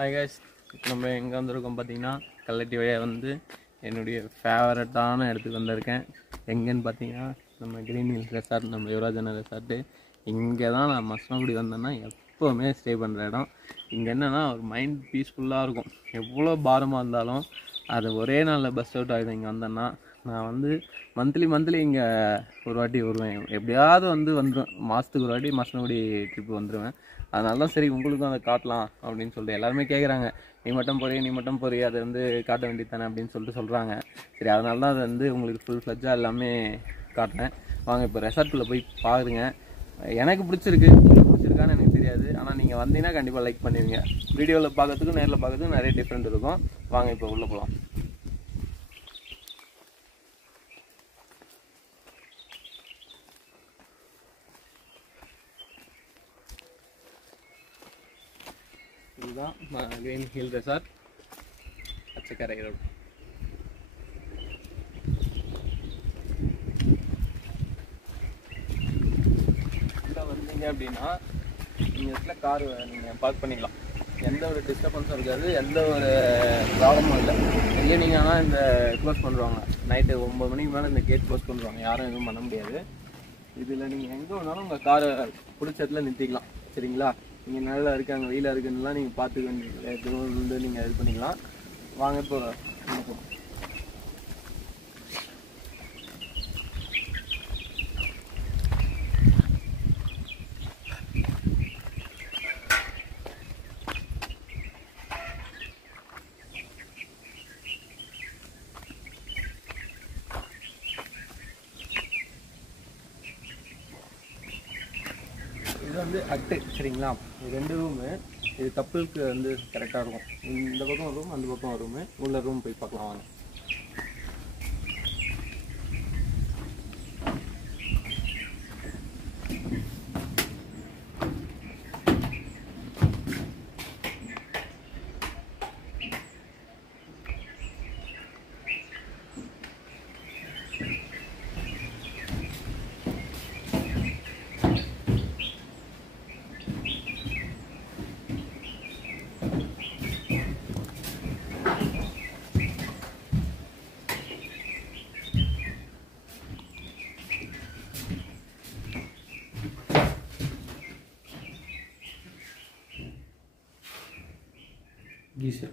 Hi guys, நம்ம எங்கே வந்திருக்கோம் பார்த்தீங்கன்னா கல்லட்டி வழியாக வந்து என்னுடைய ஃபேவரட்டான இடத்துக்கு வந்திருக்கேன். எங்கேன்னு பார்த்தீங்கன்னா நம்ம க்ரீன் ஹில்ஸ் ரெசார்ட், நம்ம யுவராஜன ரெசார்ட்டு. இங்கே தான் நான் மசனகுடி வந்தேன்னா எப்போவுமே ஸ்டே பண்ணுற இடம். இங்கே என்னென்னா ஒரு மைண்ட் பீஸ்ஃபுல்லாக இருக்கும். எவ்வளோ பாரமாக இருந்தாலும் அது ஒரே நாளில் பஸ் அவுட் ஆகிடும். இங்கே வந்தேன்னா நான் வந்து மந்த்லி இங்கே ஒரு வாட்டி வருவேன். எப்படியாவது வந்துடும். மாதத்துக்கு ஒரு வாட்டி மசனகுடி ட்ரிப்பு வந்துடுவேன். அதனால தான் சரி உங்களுக்கும் அதை காட்டலாம் அப்படின்னு சொல்லிட்டு எல்லாருமே கேட்குறாங்க. நீ மட்டும் போறிய அதை காட்ட வேண்டியது தானே அப்படின்னு சொல்கிறாங்க. சரி, அதனால தான் அதை உங்களுக்கு ஃபுல் ஃப்ளெட்ஜாக எல்லாமே காட்டுறேன். வாங்க இப்போ ரெசார்ட்டில் போய் பாருங்க. எனக்கு பிடிச்சிருக்கு, உங்களுக்கு பிடிச்சிருக்கான்னு எனக்கு தெரியாது. ஆனால் நீங்கள் வந்தீங்கன்னா கண்டிப்பாக லைக் பண்ணுவீங்க. வீடியோவில் பார்க்கறதுக்கும் நேரில் பார்க்கறதுக்கும் நிறைய டிஃப்ரெண்ட் இருக்கும். வாங்க இப்போ உள்ளே போகலாம். இதுதான் க்ரீன் ஹில் ரெசார்ட், பச்சைக்கரை ரோடு. இதில் வந்தீங்க அப்படின்னா நீங்கள் இடத்துல கார் நீங்கள் பார்க் பண்ணிக்கலாம். எந்த ஒரு டிஸ்டர்பன்ஸும் இருக்காது, எந்த ஒரு ப்ராப்ளமும் இல்லை. எங்கே நீங்கள் ஆனால் இந்த க்ளோஸ் பண்ணுவாங்க நைட்டு 9 மணிக்கு மேலே இந்த கேட் க்ளோஸ் பண்ணுவாங்க. யாரும் எதுவும் பண்ண முடியாது. இதில் நீங்கள் எங்கே வேணாலும் உங்கள் காரை பிடிச்ச இடத்துல நிறுத்திக்கலாம். சரிங்களா? நீங்கள் நல்லா இருக்காங்க, வெயிலாக இருக்குன்னுலாம் நீங்கள் பார்த்துக்க எதுவும் நீங்கள் இது பண்ணிக்கலாம். வாங்க இப்போ இது ஹட்டு. சரிங்களா? இது 2 ரூமு. இது கப்புளுக்கு கரெக்டாக இருக்கும். இந்த பக்கம் ரூம், அந்த பக்கம் ரூமு. உள்ள ரூம் போய் பார்க்கலாம் வாங்க. गीसर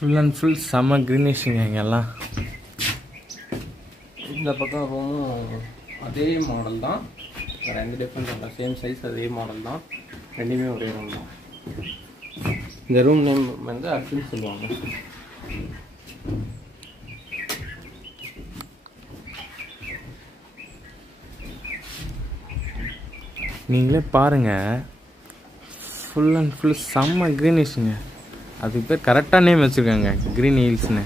ஃபுல் அண்ட் ஃபுல் செம்ம க்ரீனிஷுங்க இங்கெல்லாம். இந்த பக்கம் ரூமும் அதே மாடல் தான், வேறு எந்த டிஃப்ரெண்ட் இல்லை. சேம் சைஸ், அதே மாடல் தான். ரெண்டுமே ஒரே ரூம் தான். இந்த ரூம் நேம் அர்ஜுன் சொல்லுவாங்க. நீங்களே பாருங்கள், ஃபுல் அண்ட் ஃபுல் செம்ம க்ரீனிஷுங்க. அதுக்கு பேர் கரெக்டாக நேம் வச்சுருக்காங்க, க்ரீன் ஹில்ஸ்னு.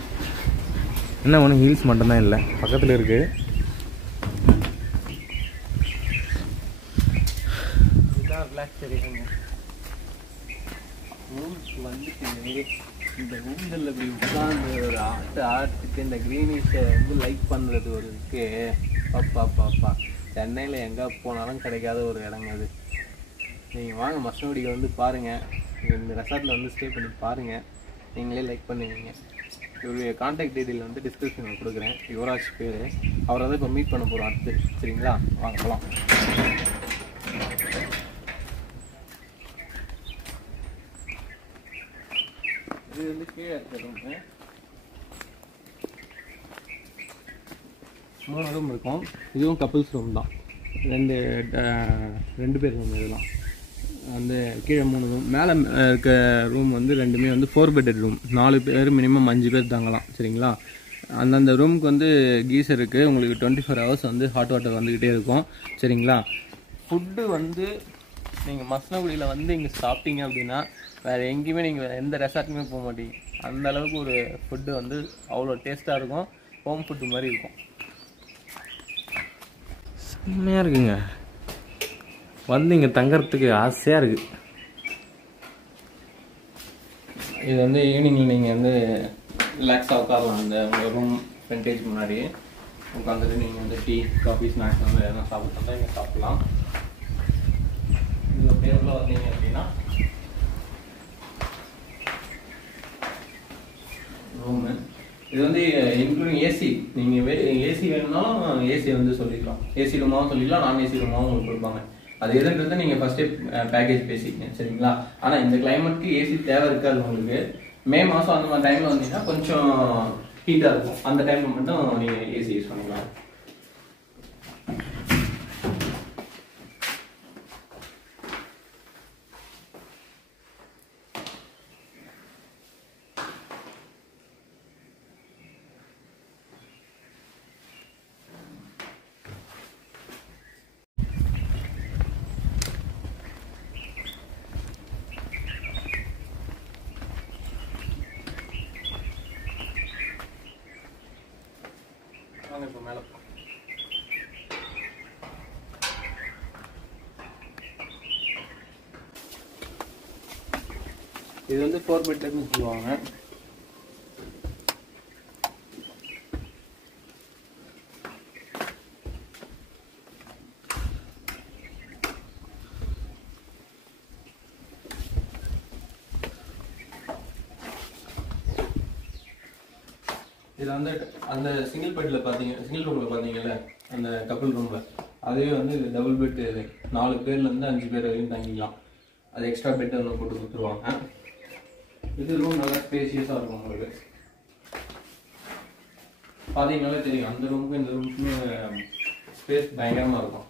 என்ன ஒன்று ஹில்ஸ் மட்டும்தான் இல்லை, பக்கத்தில் இருக்குது. இதுதான் ரிலாக்ஸ் ஏரியாங்க. இந்த ஊஞ்சலில் இப்படி உட்காந்து ஒரு ஆட்டுக்கு இந்த க்ரீனிஷை லைக் பண்ணுறது ஒரு இருக்கு. பாப்பா சென்னையில் எங்கே போனாலும் கிடைக்காத ஒரு இடங்க அது. நீங்கள் வாங்க மசனகுடிக்கு பாருங்கள். இந்த ரெசார்ட்டில் ஸ்டே பண்ணி பாருங்கள். நீங்களே லைக் பண்ணுவீங்க. இவருடைய கான்டாக்ட் டீட்டெயில் டிஸ்கிரிப்ஷனில் கொடுக்குறேன். யுவராஜ் பேர். அவரை இப்போ மீட் பண்ண போகிறோம் அடுத்து. சரிங்களா? வாங்க போகலாம். இது கீழே இருக்க ரூமு. 3 ரூம் இருக்கும். இதுவும் கப்புள்ஸ் ரூம் தான். ரெண்டு பேர் ரூம். இதெல்லாம் கீழே 3 ரூம். மேலே இருக்க ரூம் 2மே 4 பெட்டட் ரூம். 4 பேர் மினிமம் 5 பேர் தாங்கலாம். சரிங்களா? அந்தந்த ரூமுக்கு கீசர் இருக்குது. உங்களுக்கு 24 ஹவர்ஸ் ஹாட் வாட்டர் வந்துக்கிட்டே இருக்கும். சரிங்களா? ஃபுட்டு நீங்கள் மசனகுடியில் இங்கே சாப்பிட்டீங்க அப்படின்னா வேறு எங்கேயுமே நீங்கள் எந்த ரெசார்ட்டுமே போக மாட்டீங்க. அந்த அளவுக்கு ஒரு ஃபுட்டு வந்து அவ்வளோ டேஸ்ட்டாக இருக்கும். ஹோம் ஃபுட்டு மாதிரி இருக்கும். செம்மையாக இருக்குங்க. வந்து இங்கே தங்கறதுக்கு ஆசையாக இருக்குது. இது வந்து ஈவினிங்கில் நீங்கள் வந்து ரிலாக்ஸாக உட்காரலாம். அந்த உங்கள் ரூம் ஃப்ரண்டேஜ் முன்னாடி உட்காந்துட்டு நீங்கள் வந்து டீ காஃபி ஸ்நாக்ஸ் வந்து எதனா சாப்பிட்டா இங்கே சாப்பிட்லாம். இந்த பேரில் வந்தீங்க அப்படின்னா ரூமு இது வந்து இன்க்ளூடிங் ஏசி. நீங்கள் ஏசி வேணும்னாலும் ஏசி வந்து சொல்லிக்கலாம். ஏசி ரூமாவும் சொல்லிக்கலாம், நான் ஏசி ரூமாவும் உங்களுக்கு கொடுப்பாங்க. அது எதுன்றது நீங்கள் ஃபஸ்ட்டே பேக்கேஜ் பேசிக்கங்க, சரிங்களா? ஆனால் இந்த கிளைமேட்க்கு ஏசி தேவை இருக்காது உங்களுக்கு. மே மாதம் அந்த மாதிரி டைமில் வந்தீங்கன்னா கொஞ்சம் ஹீட்டாக இருக்கும். அந்த டைமில் மட்டும் நீங்கள் ஏசி யூஸ் பண்ணிக்கலாம். இப்போ மேலே இது வந்து 4 பெட்லேருந்து சொல்லுவாங்க. இதில் வந்து அந்த சிங்கிள் பெட்டில் பார்த்தீங்க, சிங்கிள் ரூமில் பார்த்தீங்கல்ல அந்த கப்புள் ரூமில், அதுவே வந்து டபுள் பெட்டு 4 பேர்லேருந்து 5 பேர் வரைக்கும் தங்கிக்கலாம். அது எக்ஸ்ட்ரா பெட்டு ஒன்று போட்டு கொடுத்துருவாங்க. இது ரூம் நல்லா ஸ்பேசியஸாக இருக்கும். உங்களுக்கு பார்த்தீங்கன்னாலே தெரியும், அந்த ரூமுக்கும் இந்த ரூமுக்குமே ஸ்பேஸ் பயங்கரமாக இருக்கும்.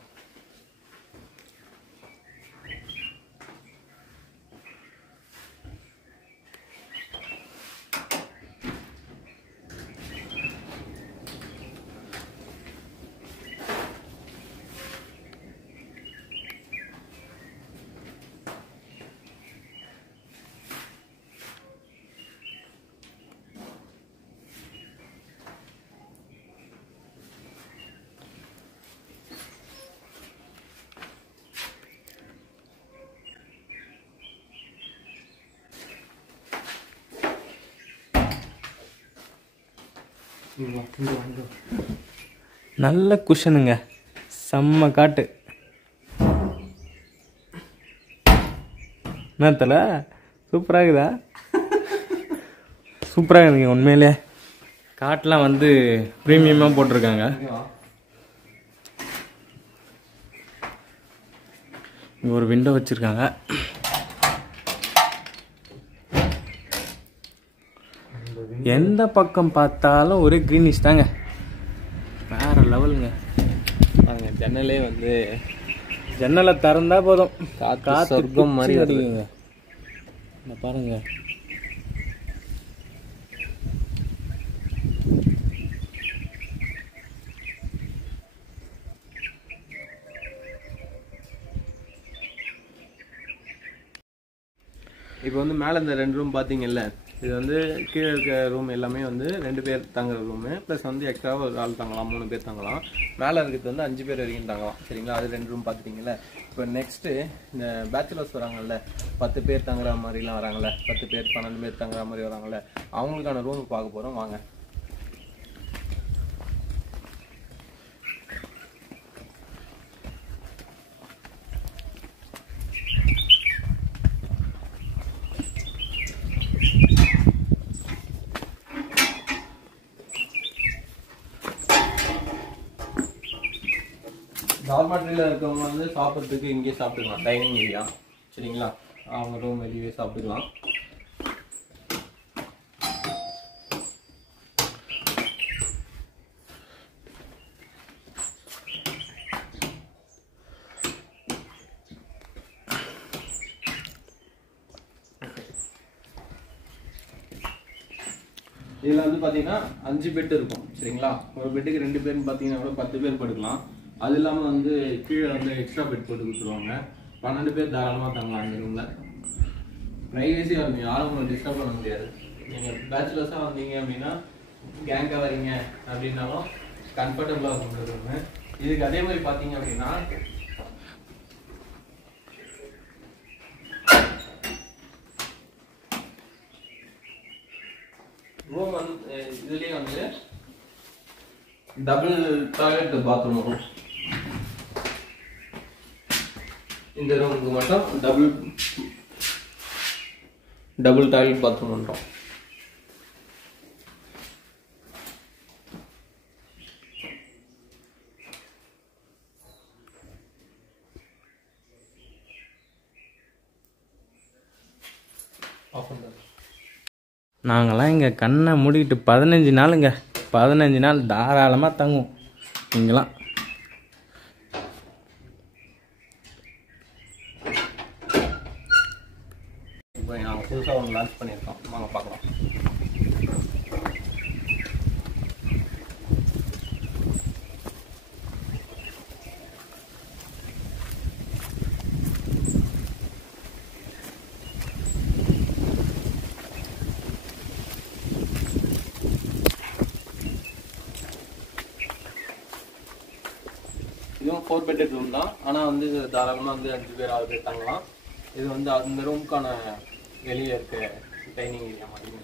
நல்ல குஷனுங்க, செம்ம காட்டு. என்னத்தல சூப்பராக இருக்குதா? சூப்பராக இருக்குங்க உண்மையிலே. காட்டெலாம் வந்து ப்ரீமியமாக போட்டிருக்காங்க. இங்கே ஒரு விண்டோ வச்சுருக்காங்க. எந்த பக்கம் பார்த்தாலும் ஒரே க்ரீனிஷ் தாங்க, வேற லெவலுங்க. பாருங்க, ஜன்னலே வந்து ஜன்னலை திறந்தா போதும் காற்று சொர்க்கம் மாதிரி அடிக்குங்க. பாருங்க, இப்போ வந்து மேலே இந்த 2 ரூம் பார்த்தீங்கல்ல, இது வந்து கீழே இருக்க ரூம் எல்லாமே வந்து 2 பேர் தங்குற ரூமு, ப்ளஸ் வந்து எக்ஸ்ட்ராவாக ஒரு ஆள் தங்கலாம், 3 பேர் தங்கலாம். மேலே இருக்கிறது வந்து 5 பேர் வரைக்கும் தங்கலாம், சரிங்களா? அது 2 ரூம் பார்த்துட்டிங்கல்ல. இப்போ நெக்ஸ்ட்டு இந்த பேச்சுலர்ஸ் வராங்கல்ல, 10 பேர் தங்குற மாதிரிலாம் வராங்கல்ல, 10 பேர் 12 பேர் தங்குற மாதிரி வராங்கல்ல, அவங்களுக்கான ரூம் பார்க்க போகிறோம், வாங்க. டார்மெட்ரியில் இருக்கவங்க வந்து சாப்பிட்றதுக்கு இங்கேயே சாப்பிட்டுக்கலாம், டைனிங் ஏரியா, சரிங்களா? அவங்க ரூம் வெளியே சாப்பிட்டுக்கலாம். இதில் வந்து பார்த்தீங்கன்னா 5 பெட் இருக்கும், சரிங்களா? ஒரு பெட்டுக்கு 2 பேர்னு பார்த்தீங்கன்னா கூட 10 பேர் படுக்கலாம். அது இல்லாமல் வந்து கீழே வந்து எக்ஸ்ட்ரா பெட் போட்டு கொடுத்துருவாங்க. 12 பேர் தாராளமாக தங்கலாம் அந்த ரூமில். ப்ரைவசி வந்து யாரும் உங்களை டிஸ்டர்ப் பண்ண முடியாது. நீங்கள் பேச்சுலர்ஸாக வந்தீங்க அப்படின்னா கேங்காக வரீங்க அப்படின்னாலும் கம்ஃபர்டபுளாக இருக்குங்க. இதுக்கு அதே மாதிரி பார்த்தீங்க அப்படின்னா ரூம் வந்து இதுலேயே வந்து டபுள் டாய்லெட் பாத்ரூம் வரும். இந்த ரூமுக்கு மட்டும் டபுள் டாய்லெட் பாத்ரூம் பண்ணுறோம். நாங்கள்லாம் இங்கே கண்ணை மூடிக்கிட்டு 15 நாளுங்க, 15 நாள் தாராளமாக தங்குவோம் இங்கெல்லாம். இப்போ நாங்கள் புதுசாக ஒன்று லான்ச் பண்ணியிருக்கோம், வாங்க பார்க்கலாம். இதுவும் 4 பெட்டட் ரூம் தான். ஆனால் வந்து தாராளமாக வந்து 5 பேர் 6 பேர் தங்கலாம். இது வந்து அந்த ரூமுக்கான வெளியே இருக்க டைனிங் ஏரியா மாதிரி.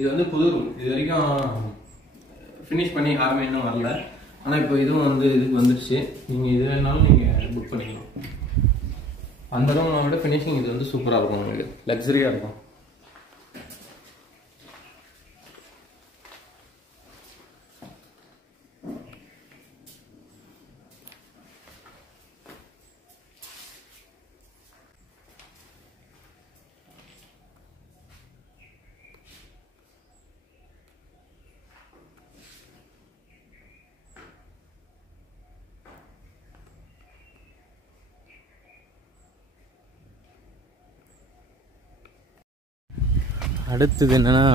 இது வந்து புது ரூம், இது வரைக்கும் ஃபினிஷ் பண்ணி யாருமே இன்னும் வரல. ஆனால் இப்போ இதுவும் வந்து இதுக்கு வந்துடுச்சு. நீங்கள் இது வேணாலும் நீங்கள் புக் பண்ணிக்கலாம். அந்த ரூம் விட ஃபினிஷிங் இது வந்து சூப்பராக இருக்கும், உங்களுக்கு லக்ஸரியாக இருக்கும். அடுத்தது என்னென்னா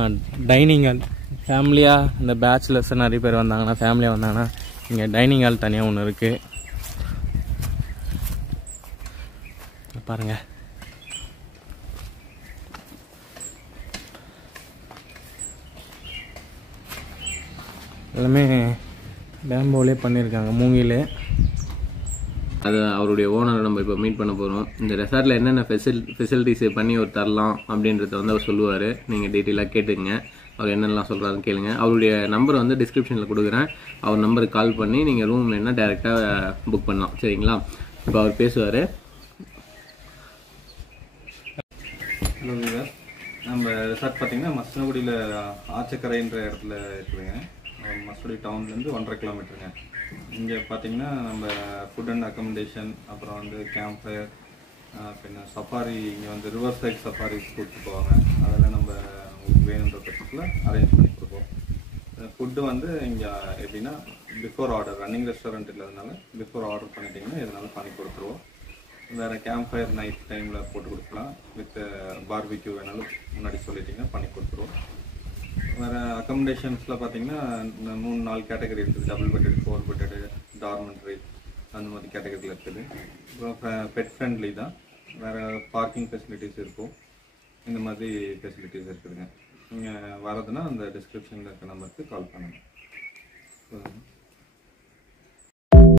டைனிங் ஹால். ஃபேமிலியாக இந்த பேச்சுலர்ஸ் நிறைய பேர் வந்தாங்கன்னா, ஃபேமிலியாக வந்தாங்கன்னா இங்கே டைனிங் ஹால் தனியாக ஒன்று இருக்குது. பாருங்கள், எல்லாமே பேம்போலே பண்ணியிருக்காங்க, மூங்கிலே. அது அவருடைய ஓனரை நம்ம இப்போ மீட் பண்ண போகிறோம். இந்த ரெசார்ட்டில் என்னென்ன ஃபெசிலிட்டிஸ் பண்ணி ஒரு தரலாம் அப்படின்றத வந்து அவர் சொல்லுவார். நீங்கள் டீட்டெயிலாக கேட்டுங்க, அவர் என்னென்னலாம் சொல்கிறாருன்னு கேளுங்க. அவருடைய நம்பரை வந்து டிஸ்கிரிப்ஷனில் கொடுக்குறேன். அவர் நம்பருக்கு கால் பண்ணி நீங்கள் ரூம் வேணுன்னா டைரெக்டாக புக் பண்ணலாம், சரிங்களா? இப்போ அவர் பேசுவார். ஹலோ வீவர், நம்ம ரிசார்ட் பார்த்தீங்கன்னா மசனகுடியில் ஆச்சக்கரைன்ற இடத்துல இருக்குதுங்க. மசனகுடி டவுன்லேருந்து 1.5 கிலோமீட்டருங்க. இங்கே பார்த்தீங்கன்னா நம்ம ஃபுட் அண்ட் அக்கமடேஷன், அப்புறம் வந்து கேம்ப் ஃபயர், பின்ன சஃபாரி, இங்கே வந்து ரிவர் சைட் சஃபாரிஸ் கூப்பிட்டு போவாங்க. அதெல்லாம் நம்ம உங்களுக்கு வேணுன்ற பட்சத்தில் அரேஞ்ச் பண்ணி கொடுப்போம். ஃபுட்டு வந்து இங்கே எப்படின்னா பிஃபோர் ஆர்டர், ரன்னிங் ரெஸ்டாரண்ட் இல்லாதனால பிஃபோர் ஆர்டர் பண்ணிட்டீங்கன்னா எதனாலும் பண்ணி கொடுத்துருவோம். வேறு கேம்ப் ஃபயர் நைட் டைமில் போட்டு கொடுக்கலாம். வித் பார்பிக்யூ வேணாலும் முன்னாடி சொல்லிட்டிங்கன்னா பண்ணி கொடுத்துருவோம். வேறு அக்கமடேஷன்ஸில் பார்த்தீங்கன்னா 3-4 கேட்டகரி இருக்குது. டபுள் பெட்டட், 4 பெட்டடு, டார்மெண்ட்ரி, அந்த மாதிரி கேட்டகரியில் இருக்குது. அப்புறம் பெட் ஃப்ரெண்ட்லி தான். வேறு பார்க்கிங் ஃபெசிலிட்டிஸ் இருக்கும். இந்த மாதிரி ஃபெசிலிட்டிஸ் இருக்குதுங்க. நீங்கள் வரதுன்னா அந்த டிஸ்கிரிப்ஷனில் இருக்க நம்பருக்கு கால் பண்ணுங்கள்.